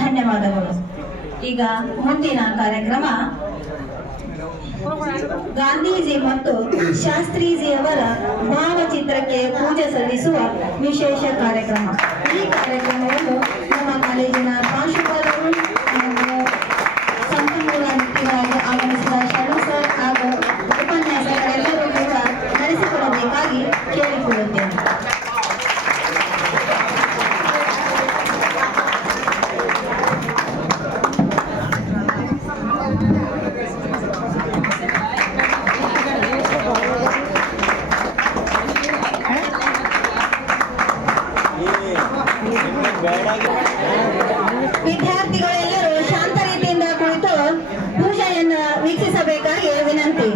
ಧನ್ಯವಾದಗಳು. ಈಗ ಮುಂದಿನ ಕಾರ್ಯಕ್ರಮ ಗಾಂಧೀಜಿ ಮತ್ತು ಶಾಸ್ತ್ರೀಜಿಯವರ ಭಾವಚಿತ್ರಕ್ಕೆ ಪೂಜೆ ಸಲ್ಲಿಸುವ ವಿಶೇಷ ಕಾರ್ಯಕ್ರಮ. ಈ ಕಾರ್ಯಕ್ರಮವನ್ನು ನಮ್ಮ ಕಾಲೇಜಿನ ಪ್ರಾಂಶುಪಾಲರು ಹಾಗೂ ಸಂಪನ್ಮೂಲ ವ್ಯಕ್ತಿಗಳಾಗಿ ಆಗಮಿಸಿದ ಶರಣು ಸರ್ ಹಾಗೂ ಉಪನ್ಯಾಸಕರೆಲ್ಲರೂ ಕೂಡ ನಡೆಸಿಕೊಡಬೇಕಾಗಿ ಕೇಳಿಕೊಳ್ಳುತ್ತೇನೆ. ವಿದ್ಯಾರ್ಥಿಗಳೆಲ್ಲರೂ ಶಾಂತ ರೀತಿಯಿಂದ ಕುಳಿತು ಪೂಜೆಯನ್ನು ವೀಕ್ಷಿಸಬೇಕಾಗಿ ವಿನಂತಿ.